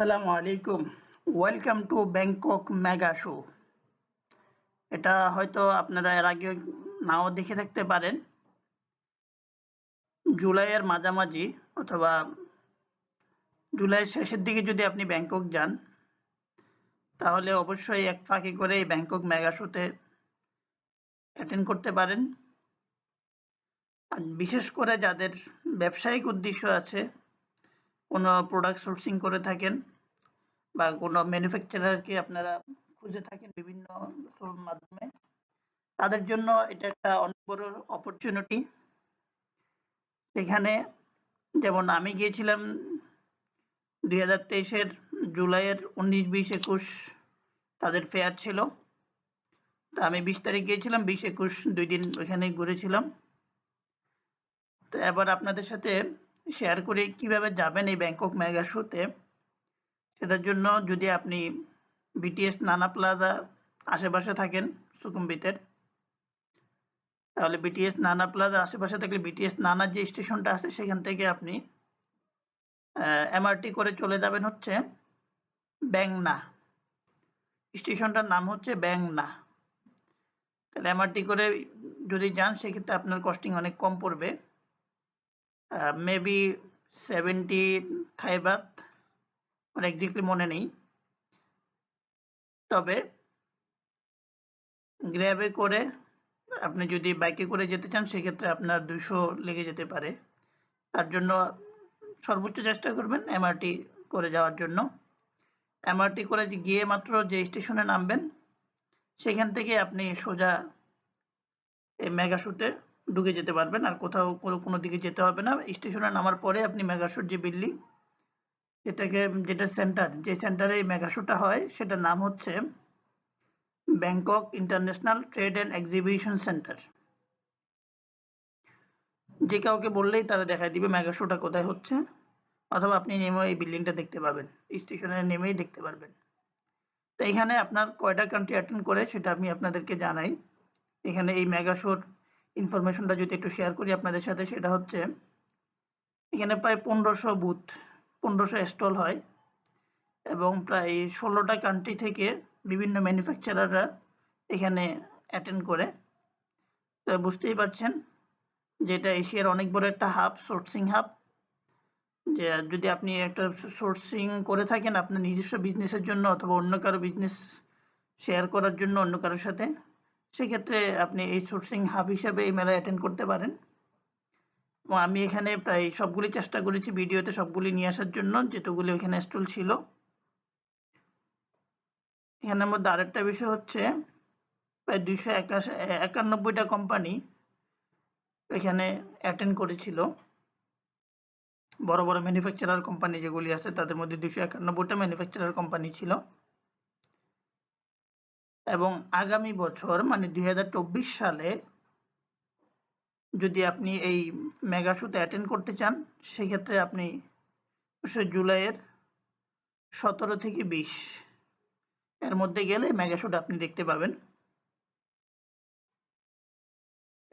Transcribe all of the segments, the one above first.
আসসালামু আলাইকুম। Welcome to Bangkok mega show. এটা হয়তো আপনারা এর আগে নাও দেখে থাকতে পারেন। জুলাইয়ের মাঝামাঝি অথবা জুলাইয়ের শেষের দিকে যদি আপনি ব্যাংকক যান, তাহলে অবশ্যই এক ফাঁকে করে এই ব্যাংকক মেগা শোতে অ্যাটেন্ড করতে পারেন। আর বিশেষ করে যাদের ব্যবসায়িক উদ্দেশ্য আছে, কোনো প্রোডাক্ট সোর্সিং করে থাকেন বা কোনো ম্যানুফ্যাকচারারকে আপনারা খুঁজে থাকেন বিভিন্ন মাধ্যমে, তাদের জন্য এটা একটা অনেক বড় অপরচুনিটি। সেখানে যেমন আমি গিয়েছিলাম 2023-এর জুলাইয়ের 19, 20, 21 তাদের ফেয়ার ছিল। তা আমি 20 তারিখ গিয়েছিলাম, 20, 21 2 দিন ওইখানে ঘুরেছিলাম। তো এবার আপনাদের সাথে শেয়ার করি কিভাবে যাবেন এই ব্যাংকক মেগা শোতে। সেটার জন্য যদি আপনি বিটিএস নানা প্লাজা আশেপাশে থাকেন সুকুমবিতের, তাহলে বিটিএস নানা প্লাজার আশেপাশে থাকলে বিটিএস নানা যে স্টেশনটা আছে সেখান থেকে আপনি এমআরটি করে চলে যাবেন হচ্ছে ব্যাংনা। স্টেশনটার নাম হচ্ছে ব্যাংনা। তাহলে এমআরটি করে যদি যান সেক্ষেত্রে আপনার কস্টিং অনেক কম পড়বে, মেবি 70 থাই বাত, আমার এক্স্যাক্টলি মনে নেই। তবে গ্র্যাবে করে আপনি যদি বাইকে করে যেতে চান সেক্ষেত্রে আপনার 200 লেগে যেতে পারে। তার জন্য সর্বোচ্চ চেষ্টা করবেন এমআরটি করে যাওয়ার জন্য। এমআরটি করে গিয়ে মাত্র যে স্টেশনে নামবেন সেখান থেকে আপনি সোজা এই মেগা শোতে ঢুকে যেতে পারবেন, আর কোথাও কোনো দিকে যেতে হবে না। স্টেশনে নামার পরে আপনি মেগা শোর যে বিল্ডিং, যেটা সেন্টার, যে সেন্টারে এই মেগা শোটা হয় সেটার নাম হচ্ছে Bangkok international trade and exhibition centre. যে কাউকে বললেই তারা দেখায় দিবে মেগা শোটা কোথায় হচ্ছে, অথবা আপনি নেমে এই বিল্ডিংটা দেখতে পাবেন, স্টেশনে নেমেই দেখতে পারবেন। তো এখানে আপনার কয়টা কান্ট্রি অ্যাটেন্ড করে সেটা আমি আপনাদেরকে জানাই। এখানে এই মেগা শোর ইনফরমেশনটা যদি একটু শেয়ার করি আপনাদের সাথে, সেটা হচ্ছে এখানে প্রায় 1500 বুথ, 1500 স্টল হয় এবং প্রায় 16টা কান্ট্রি থেকে বিভিন্ন ম্যানুফ্যাকচারাররা এখানে অ্যাটেন্ড করে। তো বুঝতেই পারছেন যে এটা এশিয়ার অনেক বড় একটা হাব, সোর্সিং হাব। যে যদি আপনি একটা সোর্সিং করে থাকেন আপনার নিজস্ব বিজনেসের জন্য অথবা অন্য কারো বিজনেস শেয়ার করার জন্য অন্য কারোর সাথে, সেক্ষেত্রে আপনি এই সোর্সিং হাব হিসাবে এই মেলায় অ্যাটেন্ড করতে পারেন। এবং আমি এখানে প্রায় সবগুলি চেষ্টা করেছি ভিডিওতে সবগুলি নিয়ে আসার জন্য, যেতগুলি ওইখানে স্টল ছিল। এখানের মধ্যে আরেকটা বিষয় হচ্ছে প্রায় 291টা কোম্পানি এখানে অ্যাটেন্ড করেছিল। বড় বড় ম্যানুফ্যাকচারার কোম্পানি যেগুলি আছে তাদের মধ্যে 291টা ম্যানুফ্যাকচারার কোম্পানি ছিল। এবং আগামী বছর মানে 2024 সালে যদি আপনি এই মেগা শোতে অ্যাটেন্ড করতে চান সেক্ষেত্রে আপনি জুলাইয়ের 17 থেকে 20 এর মধ্যে গেলে মেগা শোটা আপনি দেখতে পাবেন।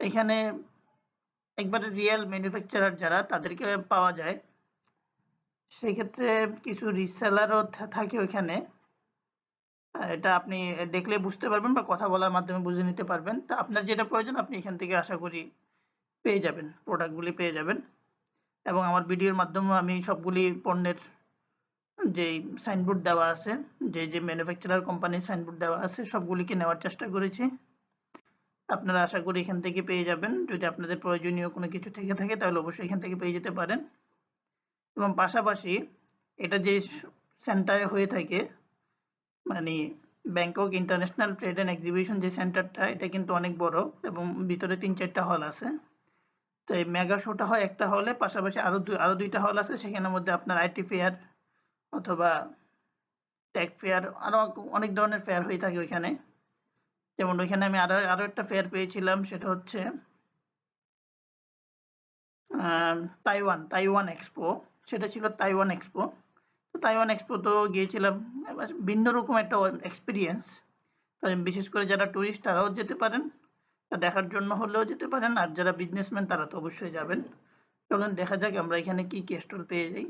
এখানে একবারে রিয়েল ম্যানুফ্যাকচারার যারা তাদেরকে পাওয়া যায়, সেক্ষেত্রে কিছু রিসেলারও থাকে ওইখানে। এটা আপনি দেখলে বুঝতে পারবেন বা কথা বলার মাধ্যমে বুঝে নিতে পারবেন। তো আপনার যেটা প্রয়োজন আপনি এখান থেকে আশা করি পেয়ে যাবেন, প্রোডাক্টগুলি পেয়ে যাবেন। এবং আমার ভিডিওর মাধ্যমে আমি সবগুলি পণ্যের যেই সাইনবোর্ড দেওয়া আছে, যে ম্যানুফ্যাকচারার কোম্পানির সাইনবোর্ড দেওয়া আছে, সবগুলিকে নেওয়ার চেষ্টা করেছি। আপনারা আশা করি এখান থেকে পেয়ে যাবেন। যদি আপনাদের প্রয়োজনীয় কোনো কিছু থেকে থাকে তাহলে অবশ্যই এখান থেকে পেয়ে যেতে পারেন। এবং পাশাপাশি এটা যে সেন্টারে হয়ে থাকে মানে Bangkok international trade and exhibition যে সেন্টারটা, এটা কিন্তু অনেক বড় এবং ভিতরে 3-4টা হল আছে। তো এই মেগা শোটা হয় একটা হলে, পাশাপাশি আরো 2টা হল আছে, সেখানের মধ্যে আপনার আইটি ফেয়ার অথবা টেক ফেয়ার আরো অনেক ধরনের ফেয়ার হয়ে থাকে ওইখানে। যেমন ওইখানে আমি আরো একটা ফেয়ার পেয়েছিলাম, সেটা হচ্ছে তাইওয়ান এক্সপো। সেটা ছিল তাইওয়ান এক্সপো। তো তাইওয়ান এক্সপো তো গিয়েছিলাম, ভিন্ন রকম একটা এক্সপিরিয়েন্স। বিশেষ করে যারা টুরিস্ট তারাও যেতে পারেন, দেখার জন্য হলেও যেতে পারেন, আর যারা বিজনেসম্যান তারা তো অবশ্যই যাবেন। চলুন দেখা যাক আমরা এখানে কি কি স্টল পেয়ে যাই।